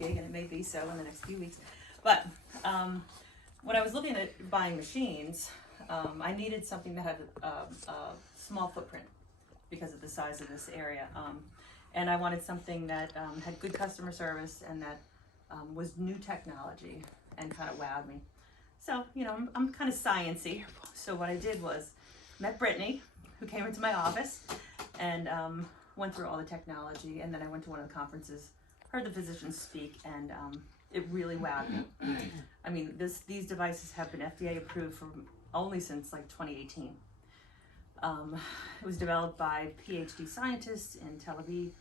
and it may be so in the next few weeks. But when I was looking at buying machines, I needed something that had a small footprint because of the size of this area. And I wanted something that had good customer service and that was new technology and kind of wowed me. So, you know, I'm kind of sciencey. So what I did was met Brittany, who came into my office and went through all the technology. And then I went to one of the conferences, heard the physicians speak, and it really wowed me. I mean, these devices have been FDA approved for only since like 2018. It was developed by PhD scientists in Tel Aviv?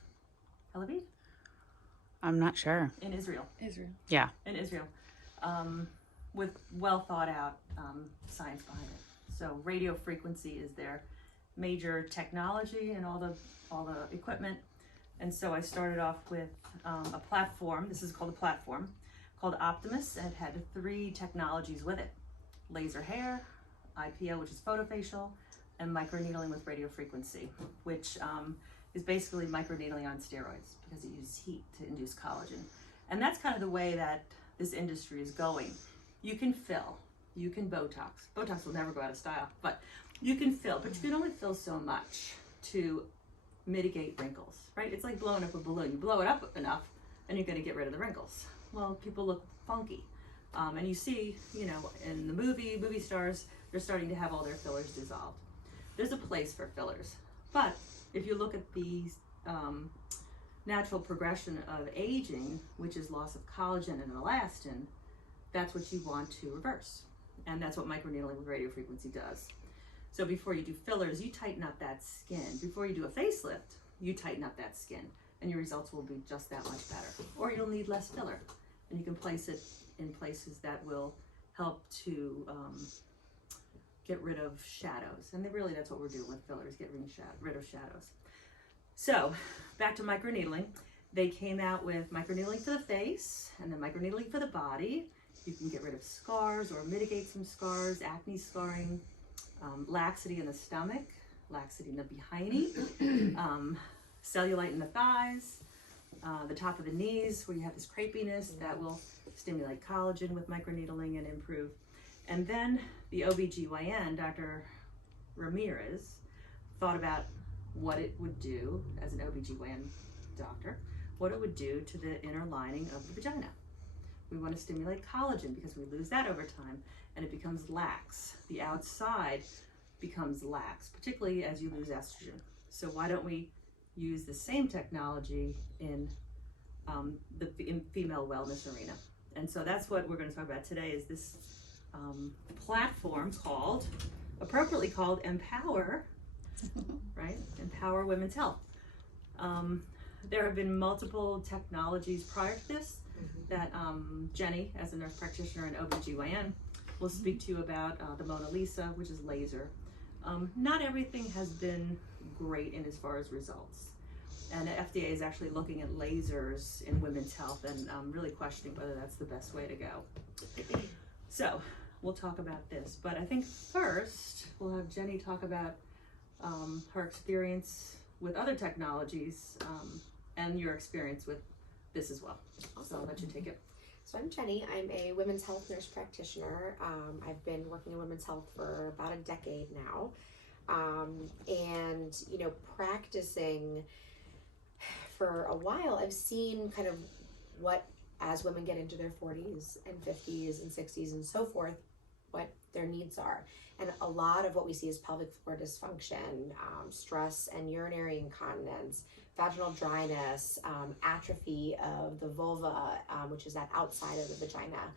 I'm not sure. In Israel. Yeah. In Israel. With well thought out science behind it. So radio frequency is their major technology and all the equipment. And so I started off with a platform. This is called a platform called Optimus, and it had 3 technologies with it: laser hair, IPL, which is photofacial, and microneedling with radio frequency, which is basically microneedling on steroids because it uses heat to induce collagen. And that's kind of the way that this industry is going. You can fill, you can Botox. Botox will never go out of style, but you can fill, but you can only fill so much to mitigate wrinkles, right? It's like blowing up a balloon. You blow it up enough and you're gonna get rid of the wrinkles. Well, people look funky. And you see, you know, in the movie stars, they're starting to have all their fillers dissolved. There's a place for fillers, but if you look at the natural progression of aging, which is loss of collagen and elastin, that's what you want to reverse. And that's what microneedling with radio frequency does. So before you do fillers, you tighten up that skin. Before you do a facelift, you tighten up that skin, and your results will be just that much better. Or you'll need less filler, and you can place it in places that will help to get rid of shadows. And really that's what we're doing with fillers, get rid of shadows. So back to microneedling. They came out with microneedling for the face and then microneedling for the body. You can get rid of scars or mitigate some scars, acne scarring, laxity in the stomach, laxity in the behind, cellulite in the thighs, the top of the knees where you have this crepiness, that will stimulate collagen with microneedling and improve. And then the OBGYN, Dr. Ramirez, thought about what it would do as an OBGYN doctor, what it would do to the inner lining of the vagina. We want to stimulate collagen because we lose that over time and it becomes lax. The outside becomes lax, particularly as you lose estrogen. So why don't we use the same technology in the female wellness arena? And so that's what we're going to talk about today, is this platform appropriately called Empower, right? Empower Women's Health. There have been multiple technologies prior to this that Jenny, as a nurse practitioner and OBGYN, will speak to you about, the Mona Lisa, which is laser. Not everything has been great in as far as results. And the FDA is actually looking at lasers in women's health and really questioning whether that's the best way to go. So we'll talk about this, but I think first we'll have Jenny talk about her experience with other technologies and your experience with this as well. Awesome. So I'll let you take it. So I'm Jenny. I'm a women's health nurse practitioner. I've been working in women's health for about a decade now. And, you know, practicing for a while, I've seen kind of what, as women get into their 40s and 50s and 60s and so forth, what their needs are. And a lot of what we see is pelvic floor dysfunction, stress and urinary incontinence, vaginal dryness, atrophy of the vulva, which is that outside of the vagina,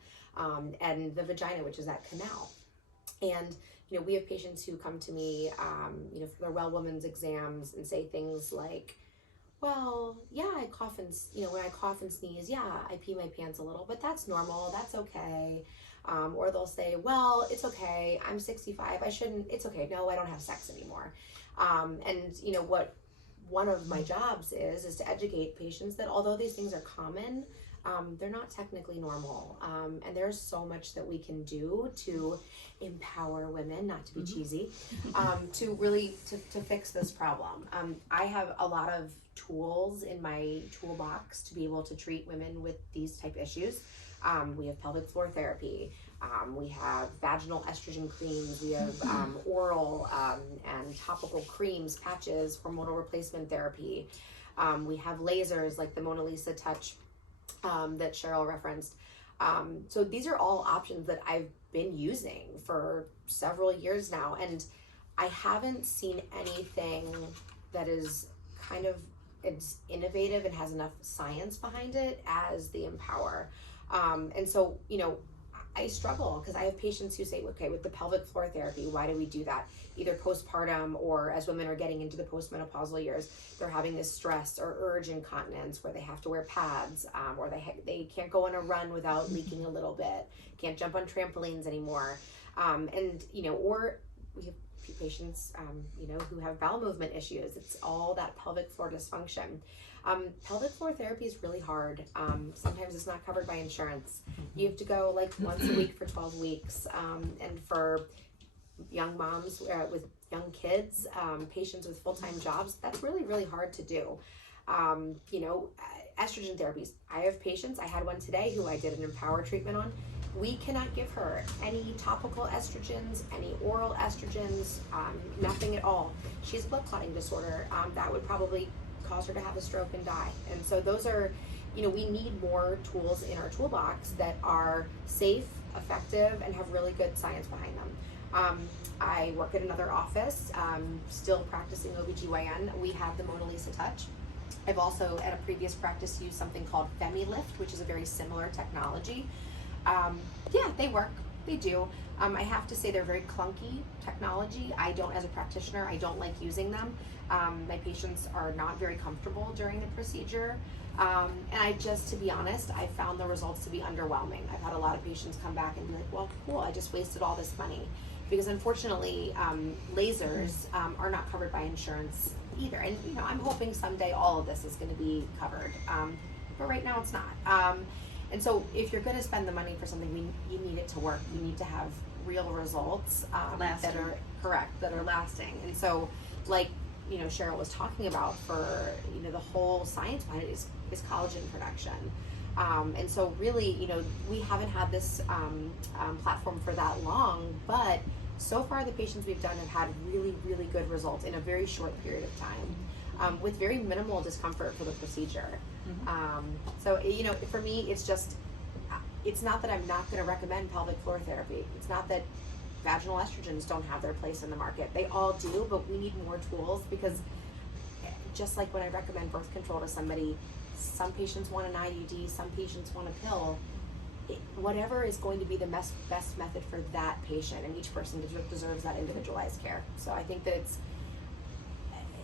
and the vagina, which is that canal. And, you know, we have patients who come to me, you know, for their well woman's exams and say things like, well, yeah, I cough and, you know, when I cough and sneeze, yeah, I pee my pants a little, but that's normal, that's okay. Or they'll say, well, it's okay, I'm 65, it's okay, no, I don't have sex anymore. And, you know, what one of my jobs is to educate patients that although these things are common, they're not technically normal. And there's so much that we can do to empower women, not to be cheesy, to really to fix this problem. I have a lot of tools in my toolbox to be able to treat women with these type issues. We have pelvic floor therapy. We have vaginal estrogen creams. We have oral and topical creams, patches, hormonal replacement therapy. We have lasers like the Mona Lisa Touch that Cheryl referenced. So these are all options that I've been using for several years now, and I haven't seen anything that is kind of it's innovative and has enough science behind it as the Empower. And so, you know, I struggle because I have patients who say, okay, with the pelvic floor therapy, why do we do that? Either postpartum or as women are getting into the postmenopausal years, they're having this stress or urge incontinence where they have to wear pads, or they can't go on a run without leaking a little bit, can't jump on trampolines anymore. And, you know, or we have patients, you know, who have bowel movement issues. It's all that pelvic floor dysfunction. Pelvic floor therapy is really hard. Sometimes it's not covered by insurance. You have to go like once a week for 12 weeks. And for young moms with young kids, patients with full-time jobs, that's really, really hard to do. You know, estrogen therapies. I have patients, I had one today who I did an Empower treatment on. We cannot give her any topical estrogens, any oral estrogens, nothing at all. She has blood clotting disorder. That would probably cause her to have a stroke and die. And so those are, you know, we need more tools in our toolbox that are safe, effective, and have really good science behind them. I work at another office, still practicing OBGYN. We have the Mona Lisa Touch. I've also, at a previous practice, used something called FemiLift, which is a very similar technology. Yeah, they work, they do. I have to say they're very clunky technology. I don't, as a practitioner, I don't like using them. My patients are not very comfortable during the procedure. And I just, to be honest, I found the results to be underwhelming. I've had a lot of patients come back and be like, well, cool, I just wasted all this money. Because unfortunately, lasers are not covered by insurance either. And, you know, I'm hoping someday all of this is going to be covered. But right now it's not. And so if you're going to spend the money for something, you need it to work. You need to have real results that are correct, that are lasting. And so, like, you know, Cheryl was talking about, for, you know, the whole science behind it is collagen production. And so really, you know, we haven't had this platform for that long, but so far the patients we've done have had really, really good results in a very short period of time, with very minimal discomfort for the procedure. So, you know, for me, it's just, it's not that I'm not going to recommend pelvic floor therapy. It's not that vaginal estrogens don't have their place in the market. They all do, but we need more tools, because just like when I recommend birth control to somebody, some patients want an IUD, some patients want a pill. Whatever is going to be the best method for that patient, and each person deserves that individualized care. So I think that it's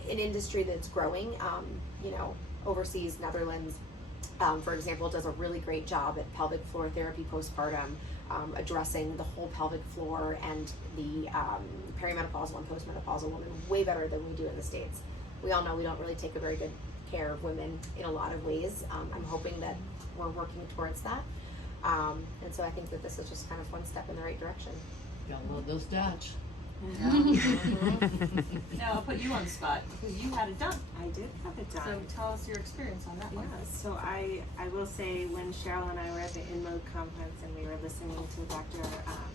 an industry that's growing. You know, overseas, Netherlands, for example, does a really great job at pelvic floor therapy postpartum, addressing the whole pelvic floor and the perimenopausal and postmenopausal women way better than we do in the States. We all know we don't really take a very good care of women in a lot of ways. I'm hoping that we're working towards that. And so I think that this is just kind of one step in the right direction. Gotta love those Dutch. Now I'll put you on the spot because you had it done. I did have it done. So tell us your experience on that one. Yeah, so I will say, when Cheryl and I were at the InMode conference and we were listening to Dr.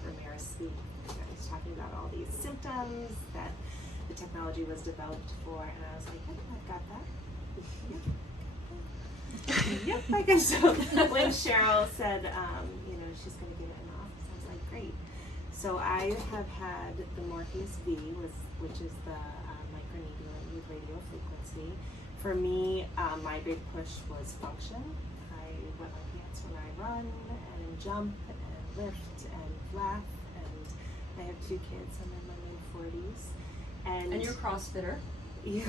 Ramirez speak, he was talking about all these symptoms that the technology was developed for, and I was like, yep, I've got that. Yep, I guess so. When Cheryl said, you know, she's going to give it an office, I was like, great. So I have had the Morpheus V, which is the microneedling with radio frequency. For me, my big push was function. I wet my pants when I run and jump and lift and laugh, and I have 2 kids. I'm in my mid-40s. And you're a CrossFitter. Yeah.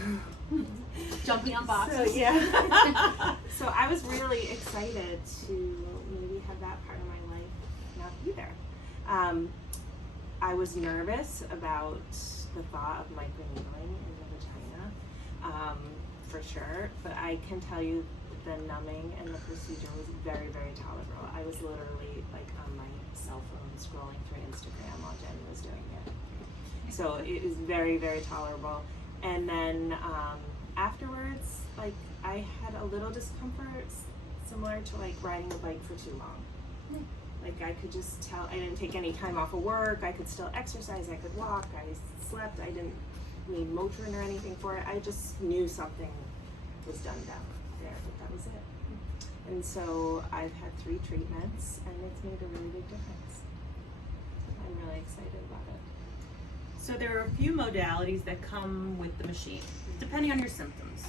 Jumping on boxes. So, yeah. So I was really excited to maybe have that part of my life not be there. I was nervous about the thought of microneedling in the vagina. for sure, but I can tell you the numbing and the procedure was very, very tolerable. I was literally like on my cell phone scrolling through Instagram while Jen was doing it. So it was very, very tolerable. And then afterwards, like I had a little discomfort similar to like riding a bike for too long. Like I could just tell I didn't take any time off of work. I could still exercise. I could walk. I slept. I didn't need Motrin or anything for it. I just knew something was done down there, but that was it. And so I've had 3 treatments, and it's made a really big difference. I'm really excited about it. So there are a few modalities that come with the machine, depending on your symptoms.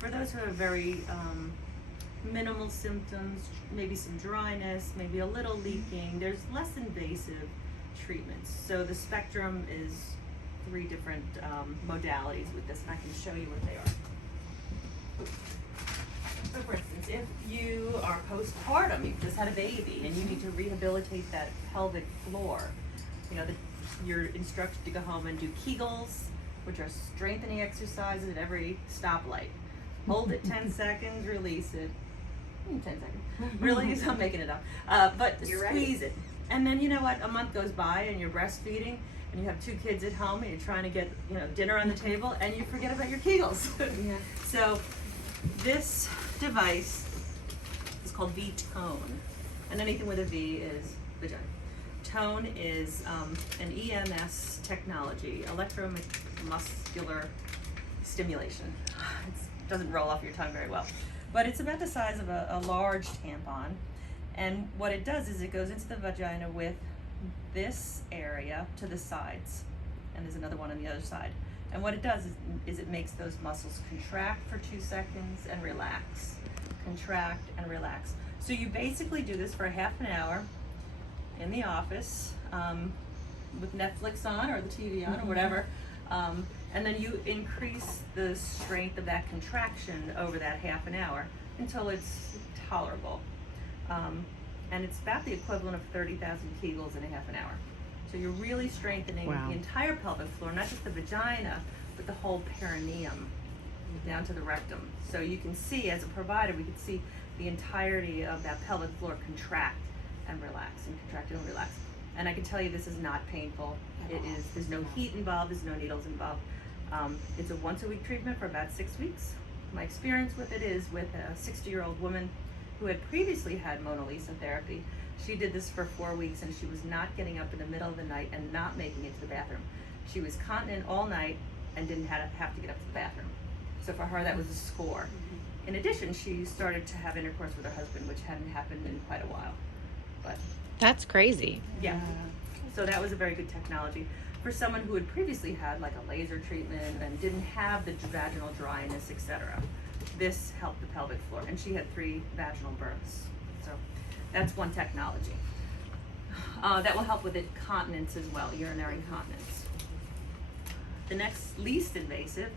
For those who have very minimal symptoms, maybe some dryness, maybe a little leaking, there's less invasive treatments. So the spectrum is 3 different modalities with this, and I can show you what they are. So for instance, if you are postpartum, you've just had a baby, and you need to rehabilitate that pelvic floor, you know, you're instructed to go home and do Kegels, which are strengthening exercises at every stoplight. Hold it 10 seconds, release it. 10 seconds. Release, I'm making it up. But You're squeeze right. it. And then you know what, a month goes by and you're breastfeeding and you have 2 kids at home and you're trying to get, you know, dinner on the table and you forget about your Kegels. Yeah. So this device is called V-Tone. And anything with a V is vagina. Tone is an EMS technology, electromuscular stimulation. It doesn't roll off your tongue very well, but it's about the size of a large tampon. And what it does is it goes into the vagina with this area to the sides, and there's another one on the other side. And what it does is it makes those muscles contract for 2 seconds and relax, contract and relax. So you basically do this for a half an hour in the office with Netflix on or the TV on or whatever, and then you increase the strength of that contraction over that half an hour until it's tolerable. And it's about the equivalent of 30,000 Kegels in a half an hour. So you're really strengthening Wow. the entire pelvic floor, not just the vagina, but the whole perineum down to the rectum. So you can see, as a provider, we can see the entirety of that pelvic floor contract and relax, and contract and relax. And I can tell you this is not painful. There's no heat involved, there's no needles involved. It's a once-a-week treatment for about 6 weeks. My experience with it is with a 60-year-old woman who had previously had Mona Lisa therapy. She did this for 4 weeks and she was not getting up in the middle of the night and not making it to the bathroom. She was continent all night and didn't have to get up to the bathroom. So for her, that was a score. In addition, she started to have intercourse with her husband, which hadn't happened in quite a while. But That's crazy. yeah, so that was a very good technology. For someone who had previously had like a laser treatment and didn't have the vaginal dryness, etc., this helped the pelvic floor. And she had 3 vaginal births. So that's one technology. That will help with incontinence as well, urinary incontinence. The next least invasive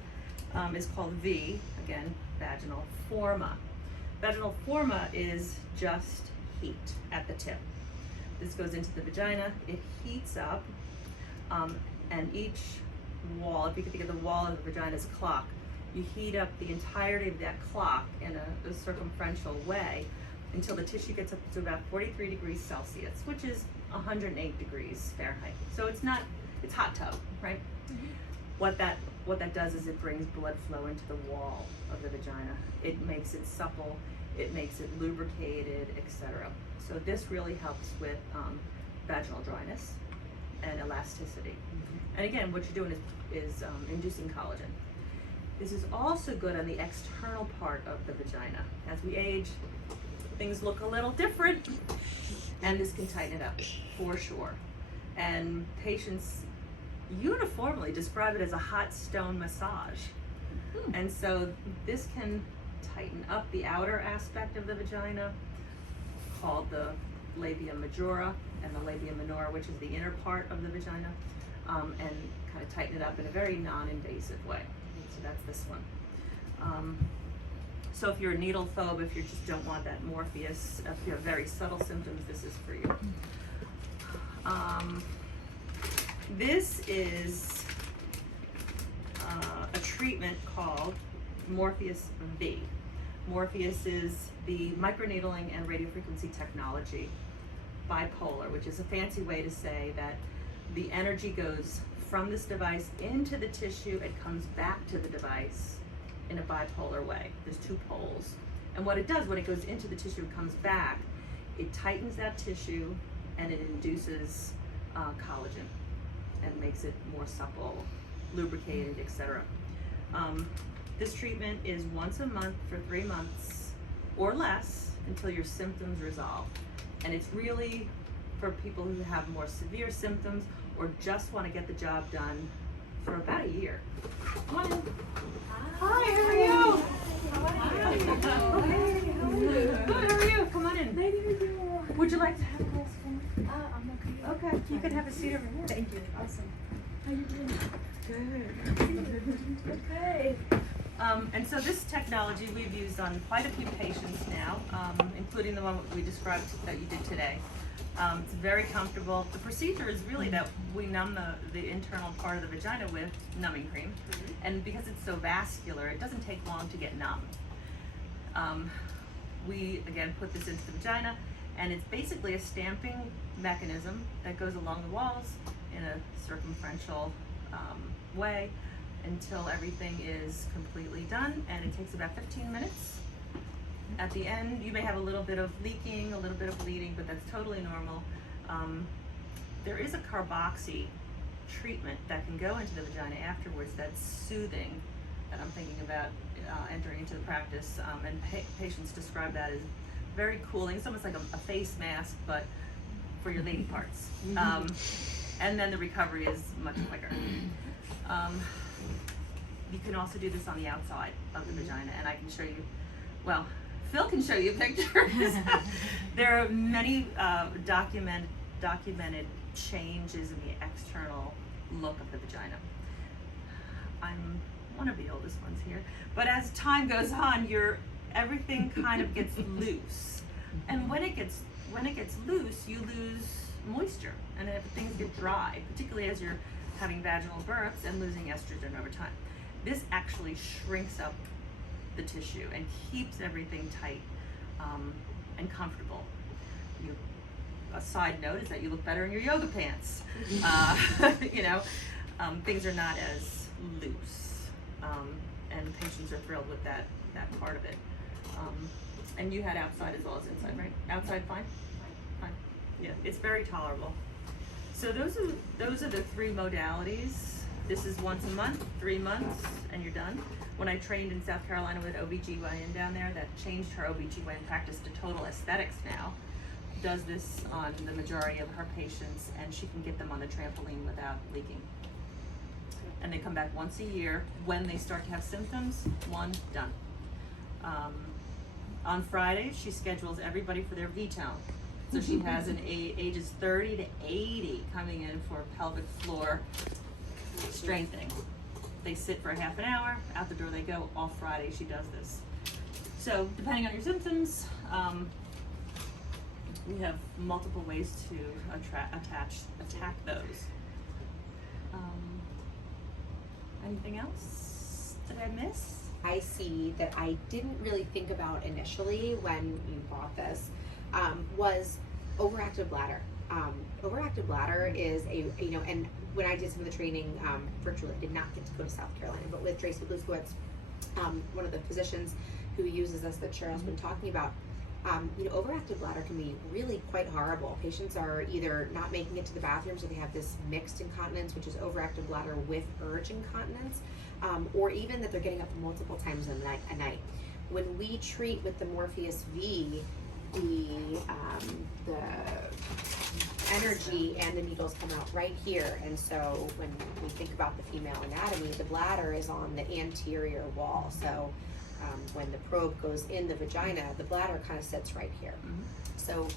is called V, again, vaginal forma. Vaginal forma is just heat at the tip. This goes into the vagina, it heats up, and each wall, if you can think of the wall of the vagina as a clock, you heat up the entirety of that clock in a circumferential way until the tissue gets up to about 43 degrees Celsius, which is 108 degrees Fahrenheit. So it's hot tub, right? What that does is it brings blood flow into the wall of the vagina. It makes it supple, it makes it lubricated, etc. So this really helps with vaginal dryness and elasticity. And again, what you're doing is inducing collagen. This is also good on the external part of the vagina. As we age, things look a little different, and this can tighten it up for sure. And patients uniformly describe it as a hot stone massage. And so this can tighten up the outer aspect of the vagina, called the labia majora, and the labia minora, which is the inner part of the vagina, and kind of tighten it up in a very non-invasive way. So that's this one. So if you're a needle phobe, if you just don't want that Morpheus, if you have very subtle symptoms, this is for you. This is a treatment called Morpheus V. Morpheus is the microneedling and radiofrequency technology, bipolar, which is a fancy way to say that the energy goes from this device into the tissue, it comes back to the device in a bipolar way. There's two poles. And what it does when it goes into the tissue and comes back, it tightens that tissue and it induces collagen and makes it more supple, lubricated, etc. This treatment is once a month for 3 months or less until your symptoms resolve. And it's really for people who have more severe symptoms or just want to get the job done for about a year. Come on in. Hi, how are you? How are you? Good, how are you? Come on in. Would you like to have a glass of water? I'm okay. Okay, you can have a seat over here. Thank you. Awesome. How you doing? Good. Okay. And so this technology we've used on quite a few patients now, including the one we described that you did today. It's very comfortable. The procedure is really that we numb the internal part of the vagina with numbing cream. And because it's so vascular, it doesn't take long to get numb. We, again, put this into the vagina, and it's basically a stamping mechanism that goes along the walls in a circumferential way until everything is completely done, and it takes about 15 minutes. At the end, you may have a little bit of leaking, a little bit of bleeding, but that's totally normal. There is a carboxy treatment that can go into the vagina afterwards that's soothing, that I'm thinking about entering into the practice, and patients describe that as very cooling. It's almost like a face mask, but for your lady parts. And then the recovery is much quicker. You can also do this on the outside of the vagina, and I can show you, well, Phil can show you pictures. There are many documented changes in the external look of the vagina. I'm one of the oldest ones here, but as time goes on, everything kind of gets loose, and when it gets loose, you lose moisture, and if things get dry, particularly as you're having vaginal births and losing estrogen over time. This actually shrinks up the tissue and keeps everything tight and comfortable. A side note is that you look better in your yoga pants. Things are not as loose, and patients are thrilled with that part of it. And you had outside as well as inside, right? Outside fine? Fine. Yeah, it's very tolerable. So those are the 3 modalities. This is once a month, 3 months, and you're done. When I trained in South Carolina with OBGYN down there, that changed her OBGYN practice to total aesthetics now, does this on the majority of her patients, and she can get them on the trampoline without leaking. And they come back once a year. When they start to have symptoms, 1, done. On Fridays, she schedules everybody for their V-tone. So she has ages 30 to 80 coming in for pelvic floor strengthening. They sit for a half an hour, out the door they go. All Friday she does this. So depending on your symptoms, we have multiple ways to attack those. Anything else? Did I miss? I see that I didn't really think about initially when you bought this was overactive bladder. Overactive bladder is and when I did some of the training virtually, I did not get to go to South Carolina, but with Tracy Bluskowitz, one of the physicians who uses us that Cheryl's been talking about, overactive bladder can be really quite horrible. Patients are either not making it to the bathroom, so they have this mixed incontinence, which is overactive bladder with urge incontinence, or even that they're getting up multiple times a night. When we treat with the Morpheus V, the energy and the needles come out right here, and so when we think about the female anatomy, the bladder is on the anterior wall. So when the probe goes in the vagina, the bladder kind of sits right here. So,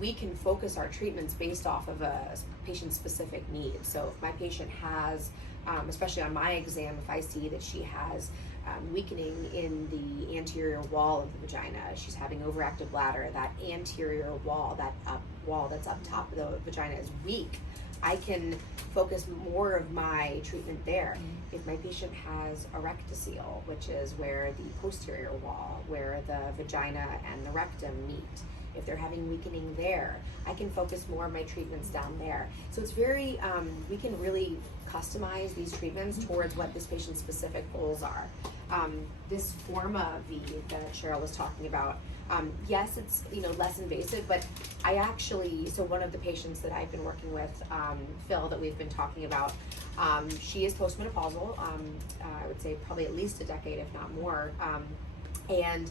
we can focus our treatments based off of a patient's specific needs. So if my patient has, especially on my exam, if I see that she has weakening in the anterior wall of the vagina, she's having overactive bladder, that anterior wall, that wall that's up top of the vagina is weak, I can focus more of my treatment there. If my patient has erectocele, which is where the posterior wall, where the vagina and the rectum meet, if they're having weakening there, I can focus more of my treatments down there. So it's very, we can really customize these treatments towards what this patient's specific goals are. This Forma V that Cheryl was talking about, yes, it's less invasive, but I actually, so one of the patients that I've been working with, Phil, that we've been talking about, she is postmenopausal, I would say probably at least a decade, if not more, and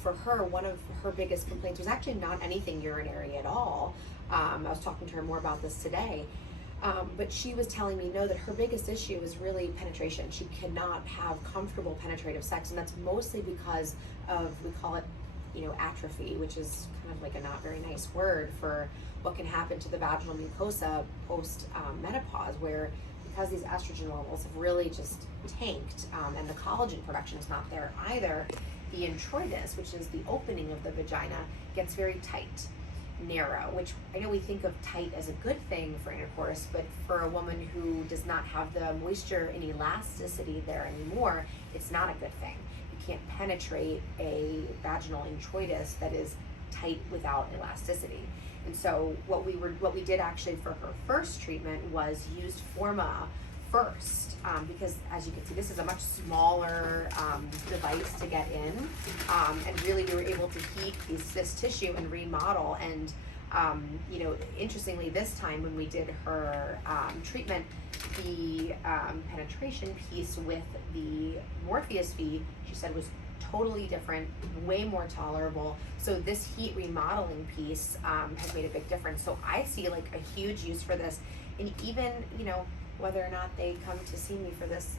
for her, one of her biggest complaints was actually not anything urinary at all. I was talking to her more about this today. But she was telling me, no, that her biggest issue is really penetration. She cannot have comfortable penetrative sex, and that's mostly because of, we call it, atrophy, which is kind of like a not very nice word for what can happen to the vaginal mucosa post menopause, where because these estrogen levels have really just tanked, and the collagen production is not there either, the introitus, which is the opening of the vagina, gets very tight, narrow, which I know we think of tight as a good thing for intercourse, but for a woman who does not have the moisture and elasticity there anymore, it's not a good thing. You can't penetrate a vaginal introitus that is tight without elasticity. And so what we did actually for her first treatment was used Forma first, because as you can see, this is a much smaller device to get in, and really we were able to heat this tissue and remodel. And interestingly, this time when we did her treatment, the penetration piece with the Morpheus V, she said, was totally different, way more tolerable. So this heat remodeling piece has made a big difference. So I see like a huge use for this, and even whether or not they come to see me for this,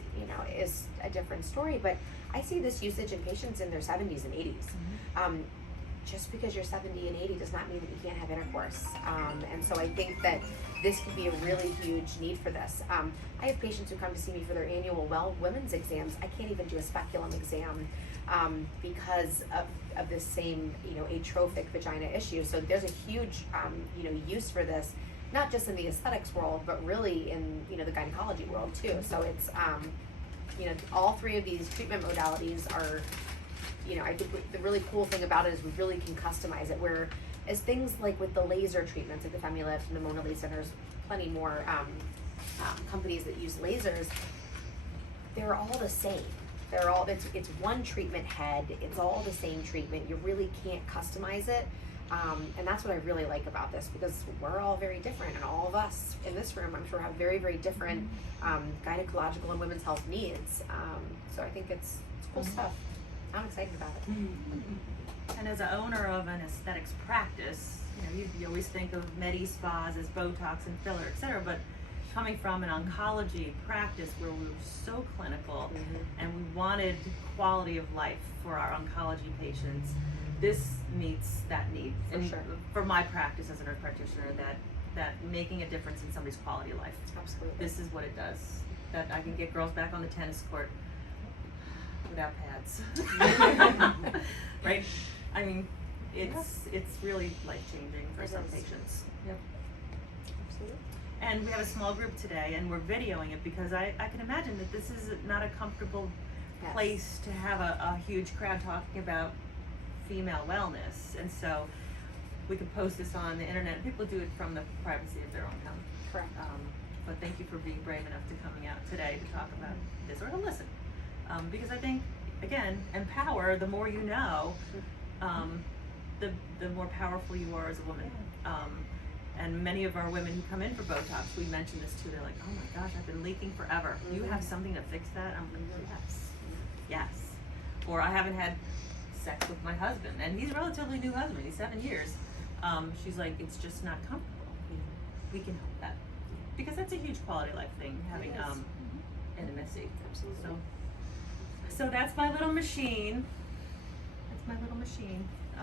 is a different story. But I see this usage in patients in their 70s and 80s. Just because you're 70 and 80 does not mean that you can't have intercourse. And so I think that this could be a really huge need for this. I have patients who come to see me for their annual women's exams. I can't even do a speculum exam because of this same, atrophic vagina issue. So there's a huge, use for this, not just in the aesthetics world, but really in, the gynecology world too. So it's, all three of these treatment modalities are, I think the really cool thing about it is we really can customize it, where as things like with the laser treatments, like the Femilift and the Mona Lisa, and there's plenty more companies that use lasers, they're all the same. It's one treatment head, it's all the same treatment. You really can't customize it. And that's what I really like about this, because we're all very different, and all of us in this room, I'm sure, have very, very different gynecological and women's health needs. So I think it's cool stuff. I'm excited about it. And as an owner of an aesthetics practice, you always think of med spas as Botox and filler, etc. But coming from an oncology practice where we were so clinical and we wanted quality of life for our oncology patients, this meets that need. For sure. For my practice as a nurse practitioner, that making a difference in somebody's quality of life. Absolutely. This is what it does. That I can get girls back on the tennis court without pads. Right? I mean, it's really life-changing for some patients. Yep. Absolutely. And we have a small group today, and we're videoing it because I can imagine that this is not a comfortable place to have a huge crowd talking about female wellness. And so we could post this on the internet. People do it from the privacy of their own home. Correct. But thank you for being brave enough to coming out today to talk about this, or to listen. Because I think, again, empower, the more you know, the more powerful you are as a woman. And many of our women who come in for Botox, we mention this too. They're like, "Oh my gosh, I've been leaking forever. Do you have something to fix that?" I'm like, yes. Or I haven't had sex with my husband, and he's a relatively new husband. He's 7 years. She's like, "It's just not comfortable. We can help that," because that's a huge quality of life thing, having intimacy. Absolutely. So that's my little machine. That's my little machine.